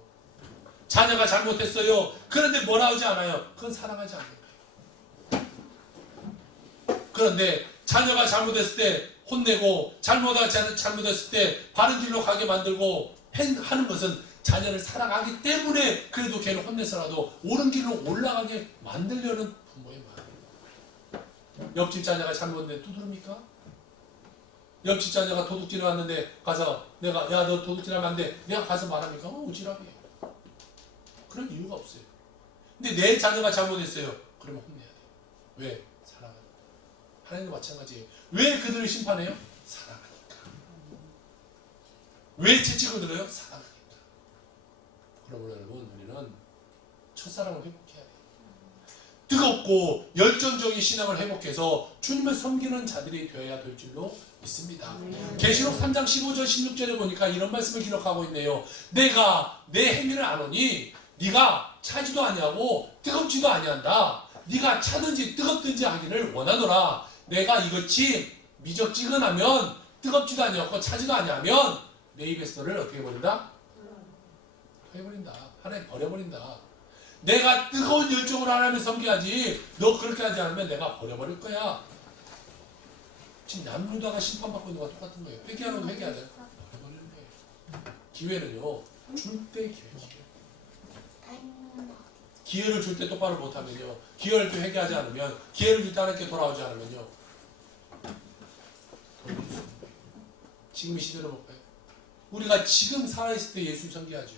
자녀가 잘못했어요. 그런데 뭐라 하지 않아요. 그건 사랑하지 않는 거예요. 그런데 자녀가 잘못했을 때 혼내고 잘못했을 때 바른 길로 가게 만들고 하는 것은 자녀를 사랑하기 때문에 그래도 걔를 혼내서라도 옳은 길로 올라가게 만들려는 부모의 마음. 옆집 자녀가 잘못했는데 두드립니까? 옆집 자녀가 도둑질을 왔는데 가서 내가 야 너 도둑질하면 안 돼. 내가 가서 말합니까? 오지랖이에요. 그런 이유가 없어요. 근데 내 자녀가 잘못했어요. 그러면 혼내야 돼요. 왜? 사랑하니까. 하나님도 마찬가지예요. 왜 그들을 심판해요? 사랑하니까. 왜 채찍을 들어요? 사랑하니까. 그러므로 여러분 우리는 첫사랑을 회복해야 돼요. 뜨겁고 열정적인 신앙을 회복해서 주님을 섬기는 자들이 되어야 될 줄로 믿습니다. 계시록 3장 15절 16절에 보니까 이런 말씀을 기록하고 있네요. 내가 내 행위를 아노니 네가 차지도 아니하고 뜨겁지도 아니한다. 네가 차든지 뜨겁든지 하기를 원하노라. 내가 이것이 미적지근하면 뜨겁지도 아니하고 차지도 아니하면 내 입에서 너를 어떻게 버린다? 해버린다. 하나님 버려버린다. 내가 뜨거운 열정으로 하나님을 섬겨야지. 너 그렇게 하지 않으면 내가 버려버릴 거야. 지금 남유다가 심판받고 있는 거와 똑같은 거예요. 회개하면 회개하자. 버려버리는 거예요. 기회는요. 줄 때 기회. 기회를 줄 때 똑바로 못하면요. 기회를 또 회개하지 않으면 기회를 줄 때 하나님께 돌아오지 않으면요. 지금 이 시대로 볼까요? 우리가 지금 살아있을 때 예수 섬겨야죠.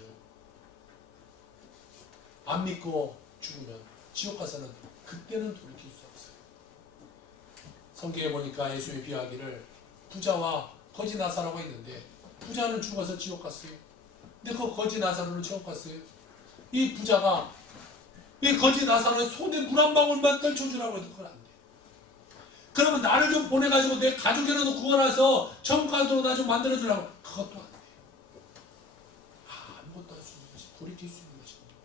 안 믿고 죽으면 지옥 가서는 그때는 돌이킬 수 없어요. 성경에 보니까 예수의 비하기를 부자와 거지 나사로가 있는데 부자는 죽어서 지옥 갔어요. 근데 그 거지 나사로는 지옥 갔어요. 이 부자가 이 거지 나사로의 손에 물 한 방울만 떨쳐주라고 해도 그건 안 돼. 그러면 나를 좀 보내가지고 내 가족이라도 구원해서 천국가도록 나 좀 만들어주라고. 그것도 안 돼. 아무것도 할 수 없는 것이 돌이킬 수 있는 것입니다.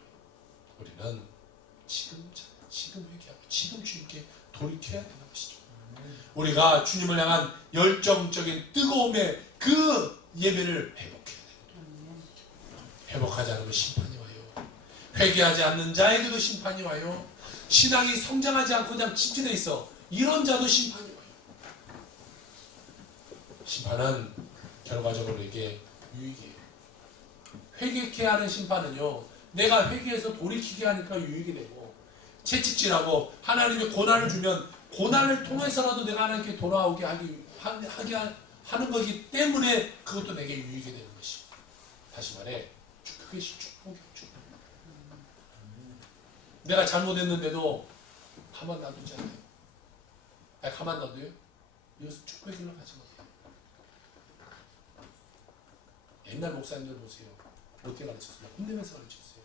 우리는 지금 회개하고 지금 주님께 돌이켜야 되는 것이죠. 우리가 주님을 향한 열정적인 뜨거움의 그 예배를 회복해야 됩니다. 회복하지 않으면 심판이 와요. 회개하지 않는 자에게도 심판이 와요. 신앙이 성장하지 않고 그냥 침체되어 있어. 이런 자도 심판이 와요. 심판은 결과적으로 이게 유익이에요. 회개케 하는 심판은요. 내가 회개해서 돌이키게 하니까 유익이 되고 채찍질하고 하나님의 고난을 주면 고난을 통해서라도 내가 하나님께 돌아오게 하는 거기 때문에 그것도 내게 유익이 되는 것이고 다시 말해 그것이 축복이죠. 내가 잘못했는데도 가만 놔두지 않아요. 아니, 가만 놔둬요? 이것은 축복의 길로 가지 못해요. 옛날 목사님들 보세요. 어떻게 가르쳤어요? 혼내면서 가르쳤어요.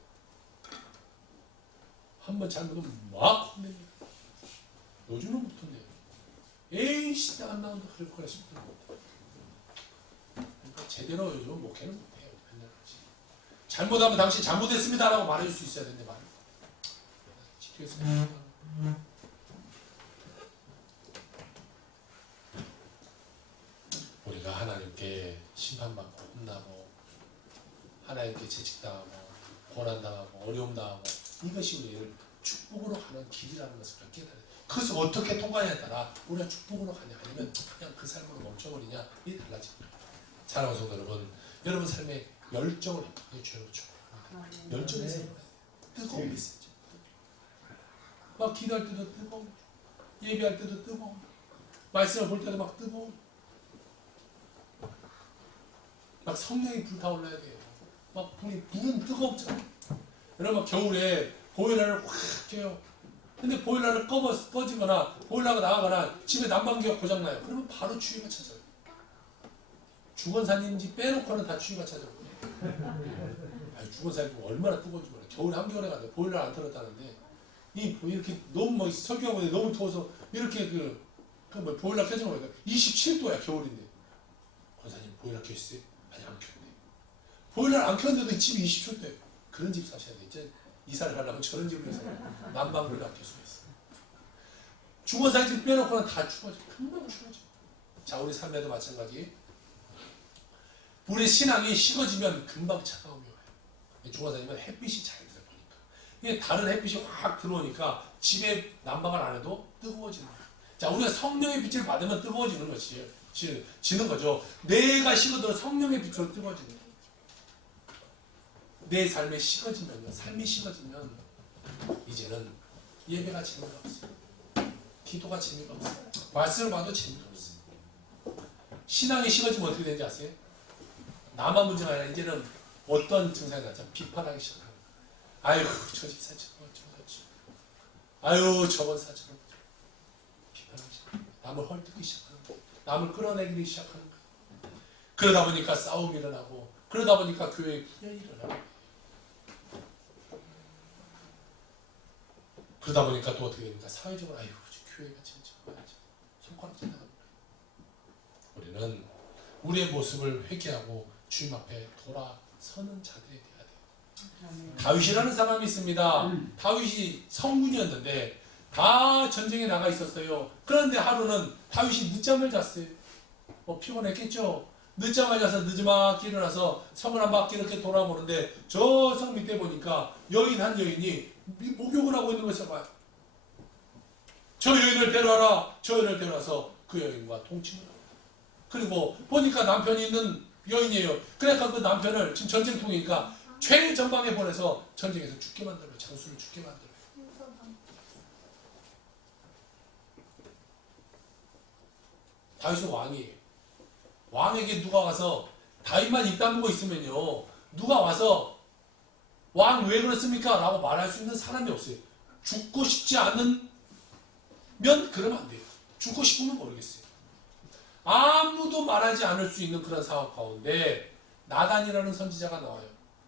한번 잘못하면 막 혼냅니다. 요즘은 못 혼내요. 에이씨 안 나온다 그럴 거라 싶더라. 그러니까 제대로 요즘은 목회는 못해요. 옛날같이. 잘못하면 당신 잘못했습니다 라고 말해줄 수 있어야 되는데 말이에요. 지켰습니다. 우리가 하나님께 심판받고 혼나고 하나님께 채찍당하고 고난당하고 어려움당하고 이것이 우리를 축복으로 가는 길이라는 것을 깨달아요. 그것을 어떻게 통과하냐에 따라 우리가 축복으로 가냐 아니면 그냥 그 삶으로 멈춰버리냐 이게 달라집니다. 사랑하는 성도 여러분, 여러분 삶에 열정을 주어야죠. 열정이 있어요. 뜨거움이 있어야죠. 막 기도할 때도 뜨거움. 예배할 때도 뜨거워. 말씀을 볼 때도 막 뜨거워. 막 성령이 불타올라야 돼요. 막 불은 뜨겁잖아. 여러분 겨울에 보일러를 확 켜요. 근데 보일러를 꺼지거나 보일러가 나가거나 집에 난방기가 고장나요. 그러면 바로 추위가 찾아요. 주건사님 집 빼놓고는 다 추위가 찾아요. 주건사님 얼마나 뜨거운지 몰라요. 겨울에 한겨울에 가도 보일러를 안 틀었다는데 이렇게 너무 뭐 설교하고 너무 더워서 이렇게 보일러 켜진 거니까 27도야 겨울인데. 권사님 보일러 켰어요? 아니 안 켰네. 보일러를 안 켰는데도 집이 20초대. 그런 집 사셔야 돼. 이제 이사를 하려면 저런 집으로 해서 난방비를 아낄 수가 있어. 주거사 집 빼놓고는 다 추워져. 금방 추워져. 자, 우리 삶에도 마찬가지. 우리 신앙이 식어지면 금방 차가움이 와요. 주거사님은 햇빛이 잘 들어오니까. 이게 다른 햇빛이 확 들어오니까 집에 난방을 안 해도 뜨거워지는 거예요. 자, 우리가 성령의 빛을 받으면 뜨거워지는 것이에요. 지는 거죠. 내가 식어도 성령의 빛으로 뜨거워지는 거예요. 내 삶에 식어지면요. 삶이 식어지면 이제는 예배가 재미가 없어요. 기도가 재미가 없어요. 말씀을 봐도 재미가 없어요. 신앙이 식어지면 어떻게 되는지 아세요? 나만 문제가 아니라 이제는 어떤 증상이 나죠? 비판하기 시작하는 거예요. 아유 저 집사 저건 저거지. 아유 저건 사처럼 비판하기 시작하는 거예요. 남을 헐뜯기 시작하는 거예요. 남을 끌어내기 시작하는 거예요. 그러다 보니까 싸움이 일어나고 그러다 보니까 교회에 분열이 일어나고 그러다 보니까 또 어떻게 됩니까? 사회적으로 아유 교회가 진짜 손가락 찐다는 거예요. 우리는 우리의 모습을 회개하고 주님 앞에 돌아서는 자들이 돼야 돼요. 다윗이라는 사람이 있습니다. 다윗이 성군이었는데 다 전쟁에 나가 있었어요. 그런데 하루는 다윗이 늦잠을 잤어요. 피곤했겠죠. 늦잠을 자서 늦지막히 일어나서 성을 한 바퀴 이렇게 돌아보는데 저 성 밑에 보니까 한 여인이 목욕을 하고 있는 것을 봐요. 저 여인을 데려와라. 저 여인을 데려와서 그 여인과 통침을 합니다. 그리고 보니까 남편이 있는 여인이에요. 그러니까 그 남편을 지금 전쟁통이니까 최전방에 보내서 전쟁에서 죽게 만들어요. 장수를 죽게 만들어요. 다윗은 왕이에요. 왕에게 누가 와서 다윗만 입 다물고 있으면요. 누가 와서 왕 왜 그렇습니까? 라고 말할 수 있는 사람이 없어요. 죽고 싶지 않으면 그러면 안 돼요. 죽고 싶으면 모르겠어요. 아무도 말하지 않을 수 있는 그런 상황 가운데 나단이라는 선지자가 나와요.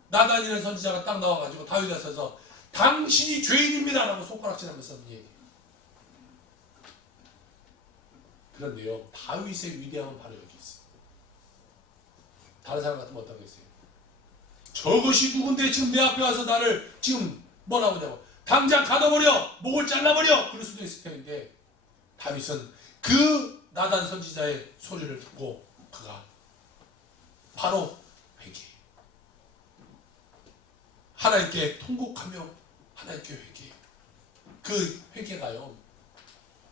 나단이라는 선지자가 딱 나와가지고 다윗에 서서 당신이 죄인입니다 라고 손가락질하면서 얘기해요. 그런데요. 다윗의 위대함은 바로 여기 있어요. 다른 사람 같으면 어떠겠어요? 저것이 누군데 지금 내 앞에 와서 나를 지금 뭐라고 하냐고 당장 가둬버려! 목을 잘라버려! 그럴 수도 있을 텐데 다윗은 그 나단 선지자의 소리를 듣고 그가 바로 회개해요. 하나님께 통곡하며 하나님께 회개해요. 그 회개가요.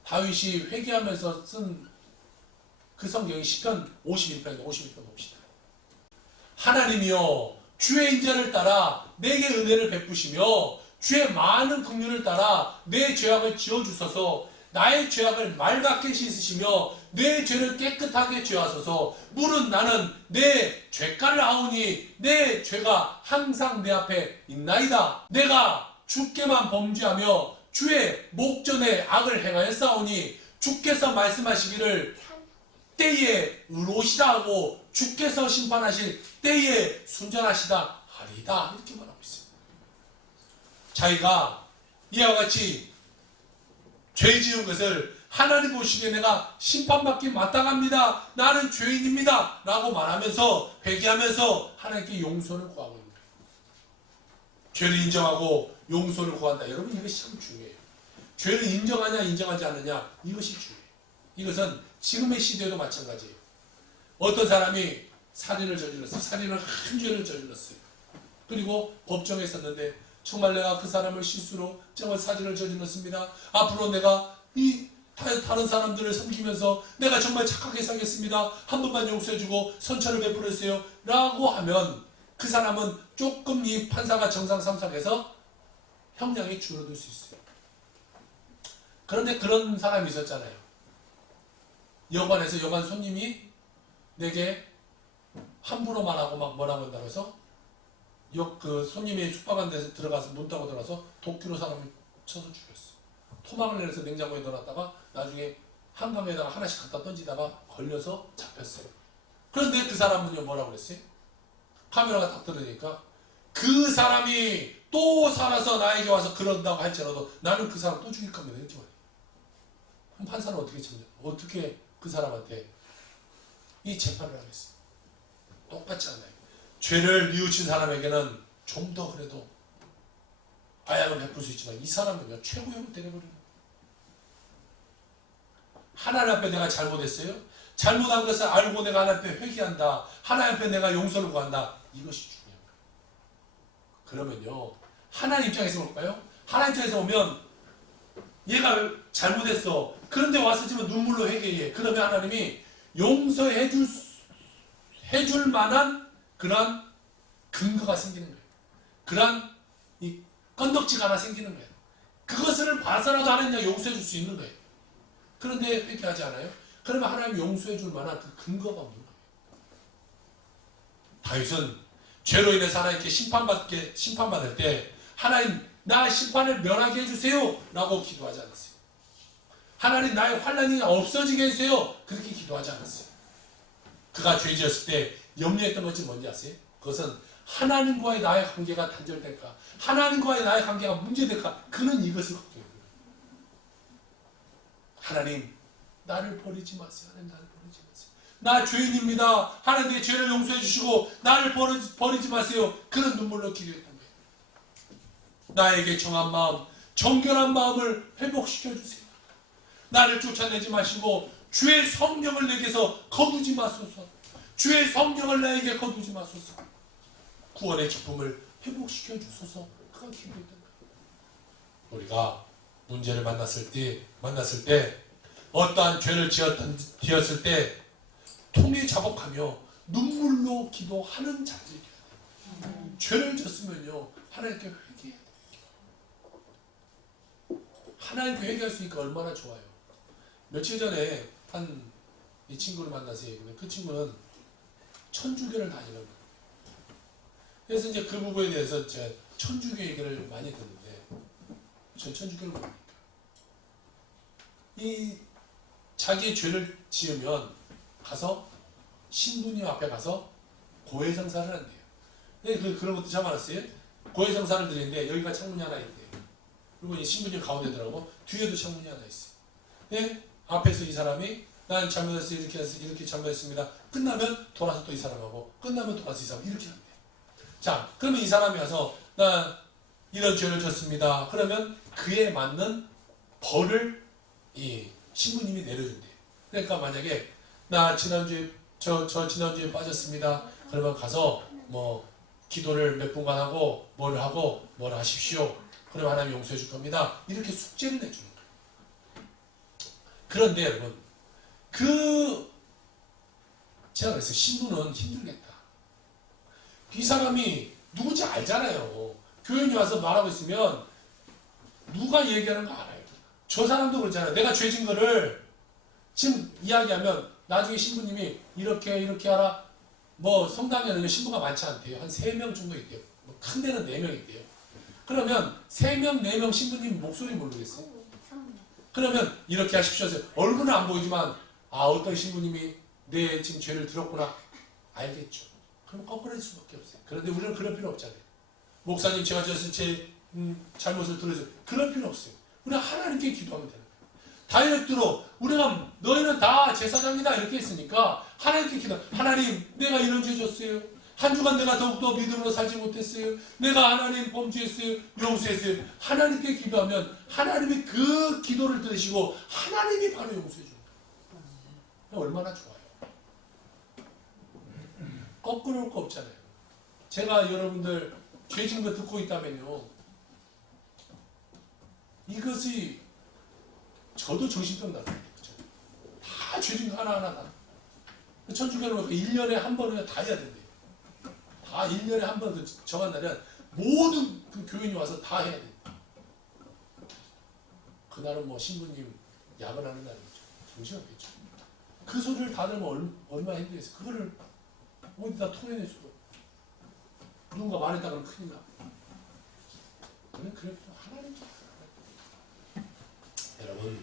다윗이 회개하면서 쓴 그 성경이 시편 51편인데 51편 봅시다. 하나님이여 주의 인자를 따라 내게 은혜를 베푸시며 주의 많은 긍휼을 따라 내 죄악을 지어주소서. 나의 죄악을 맑게 씻으시며 내 죄를 깨끗하게 죄하소서. 물은 나는 내 죄가를 아오니 내 죄가 항상 내 앞에 있나이다. 내가 주께만 범죄하며 주의 목전에 악을 행하였사오니 주께서 말씀하시기를 때에 의로우시다 하고 주께서 심판하실 때에 순전하시다 하리이다. 이렇게 말하고 있어요. 자기가 이와 같이 죄 지은 것을 하나님 보시기에 내가 심판받기 마땅합니다. 나는 죄인입니다. 라고 말하면서 회개하면서 하나님께 용서를 구하고 있는 거예요. 죄를 인정하고 용서를 구한다. 여러분 이것이 참 중요해요. 죄를 인정하냐 인정하지 않느냐 이것이 중요해요. 이것은 지금의 시대에도 마찬가지예요. 어떤 사람이 살인을 저질렀어요. 살인을 한 죄를 저질렀어요. 그리고 법정에 섰는데 정말 내가 그 사람을 실수로 정말 살인을 저질렀습니다. 앞으로 내가 이 다른 사람들을 섬기면서 내가 정말 착하게 살겠습니다. 한 번만 용서해주고 선처를 베풀었어요. 라고 하면 그 사람은 조금 이 판사가 정상 삼상해서 형량이 줄어들 수 있어요. 그런데 그런 사람이 있었잖아요. 여관에서 여관 손님이 내게 함부로 말하고 막 뭐라고 한다고 해서 그 손님이 숙박한 데서 들어가서 문 따고 들어가서 도끼로 사람을 쳐서 죽였어. 토막을 내려서 냉장고에 넣어놨다가 나중에 한강에다가 하나씩 갖다 던지다가 걸려서 잡혔어요. 그런데 그 사람은요 뭐라고 그랬어요? 카메라가 딱 들으니까 그 사람이 또 살아서 나에게 와서 그런다고 할지라도 나는 그 사람 또 죽일 겁니다. 이렇게 말해요. 그럼 판사는 어떻게 그 사람한테 이 재판을 하겠어요? 똑같지 않아요. 죄를 뉘우친 사람에게는 좀 더 그래도 아양을 베풀 수 있지만 이 사람은요 최고형을 때려버리는 거예요. 하나님 앞에 내가 잘못했어요. 잘못한 것을 알고 내가 하나님 앞에 회개한다. 하나님 앞에 내가 용서를 구한다. 이것이 중요한 거예요. 그러면요 하나님 입장에서 볼까요? 하나님 입장에서 보면 얘가 잘못했어. 그런데 와서 지금 눈물로 회개해. 그러면 하나님이 용서해 줄 만한 그러한 근거가 생기는 거예요. 그러한 이 건덕지가 하나 생기는 거예요. 그것을 봐서라도 하나님 용서해 줄 수 있는 거예요. 그런데 회개하지 않아요? 그러면 하나님 용서해 줄 만한 그 근거가 없는 거예요. 다윗은 죄로 인해서 하나님께 심판받을 때 하나님 나 심판을 면하게 해주세요 라고 기도하지 않았어요. 하나님 나의 환난이 없어지게 해주세요 그렇게 기도하지 않았어요. 그가 죄 지었을 때 염려했던 것이 뭔지 아세요? 그것은 하나님과의 나의 관계가 단절될까, 하나님과의 나의 관계가 문제될까, 그는 이것을 걱정해요. 하나님 나를 버리지 마세요. 하나님 나를 버리지 마세요. 나 죄인입니다. 하나님 내 죄를 용서해 주시고 나를 버리지 마세요. 그런 눈물로 기도했던 거예요. 나에게 정한 마음, 정결한 마음을 회복시켜 주세요. 나를 쫓아내지 마시고 주의 성령을 내게서 거두지 마소서. 주의 성령을 나에게 거두지 마소서. 구원의 기쁨을 회복시켜 주소서. 그가 기도했던 거예요. 우리가 문제를 만났을 때 어떠한 죄를 지었을 때 통에 자복하며 눈물로 기도하는 자들이 돼야 돼요. 죄를 졌으면요 하나님께 회개해야 돼요. 하나님께 회개할 수 있으니까 얼마나 좋아요. 며칠 전에 이 친구를 만나서 얘기했는데 그 친구는 천주교를 다니는 거예요. 그래서 이제 그 부분에 대해서 제가 천주교 얘기를 많이 듣는데 전 천주교를 모르니까 이 자기의 죄를 지으면 가서 신부님 앞에 가서 고해성사를 한대요. 근데 그런 것도 참 많았어요. 고해성사를 드리는데 여기가 창문이 하나 있대요. 그리고 이 신부님 가운데 들어가고 뒤에도 창문이 하나 있어요. 근데 앞에서 이 사람이 난 잘못했어요. 이렇게 잘못했습니다. 끝나면 돌아서 또 이 사람하고 끝나면 돌아서 이 사람 이렇게 한대요. 자, 그러면 이 사람이 와서 나 이런 죄를 졌습니다. 그러면 그에 맞는 벌을 이 신부님이 내려준대요. 그러니까 만약에 나 지난주에 지난주에 빠졌습니다. 그러면 가서 뭐 기도를 몇 분간 하고 뭘 하십시오. 그러면 하나님 용서해 줄 겁니다. 이렇게 숙제를 내주는 거예요. 그런데 여러분 제가 그랬어요. 신부는 힘들겠다. 이 사람이 누군지 알잖아요. 교인이 와서 말하고 있으면 누가 얘기하는 거 알아요. 저 사람도 그렇잖아요. 내가 죄진 거를 지금 이야기하면 나중에 신부님이 이렇게 하라. 뭐 성당에는 신부가 많지 않대요. 한 3명 정도 있대요. 뭐 큰 데는 4명 있대요. 그러면 3명, 4명 신부님 목소리 모르겠어요. 그러면 이렇게 하십시오. 얼굴은 안 보이지만 어떤 신부님이 내 지금 죄를 들었구나 알겠죠. 그럼 거꾸로 할 수밖에 없어요. 그런데 우리는 그럴 필요 없잖아요. 목사님 제가 지었을 제 잘못을 들어주세요. 그럴 필요 없어요. 우리가 하나님께 기도하면 되는 거예요. 다이렉트로 우리가 너희는 다 제사장이다 이렇게 했으니까 하나님께 기도. 하나님 내가 이런 죄 졌어요. 한 주간 내가 더욱더 믿음으로 살지 못했어요. 내가 하나님 범죄했어요. 용서했어요. 하나님께 기도하면 하나님이 그 기도를 들으시고 하나님이 바로 용서해 주는 거예요. 얼마나 좋아요. 거꾸로 올 거 없잖아요. 제가 여러분들 죄진 거 듣고 있다면요. 이것이 저도 정신병 나요. 다 죄진 거 하나하나 다. 천주교는 1년에 한 번은 다 해야 된대요. 다 1년에 한 번 정한 날은 모든 그 교인이 와서 다 해야 돼요. 그날은 뭐 신부님 야근하는 날이죠. 정신없겠죠. 그 소리를 다 들으면 얼마나 힘들겠어요. 그거를 어디다 토해내서도 누군가 말했다 그러면 큰일 나. 그래도 하나님께 여러분,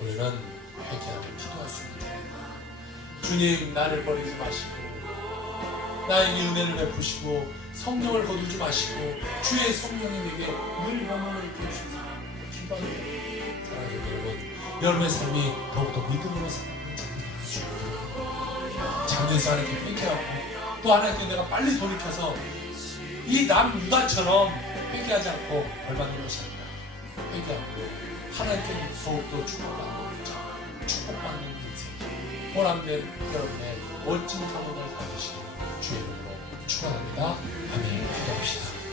우리는 회개하는 기도하십니다. 주님, 나를 버리지 마시고 나에게 은혜를 베푸시고 성령을 거두지 마시고 주의 성령이 내게 늘 영원을 주시옵소서. 기도합니다. 사랑하는 여러분, 여러분의 삶이 더욱더 믿음으로 살아가는 장래에서 하나님께 회개하고 또 하나님께 내가 빨리 돌이켜서 이 남유다처럼 회개하지 않고 벌받는 것이 아니라 회개하고 하나님께 더욱더 축복받는 인생, 보람된 여러분의 멋진 가문을 가지시길 주의 이름으로 축원합니다. 아멘. 기도합시다.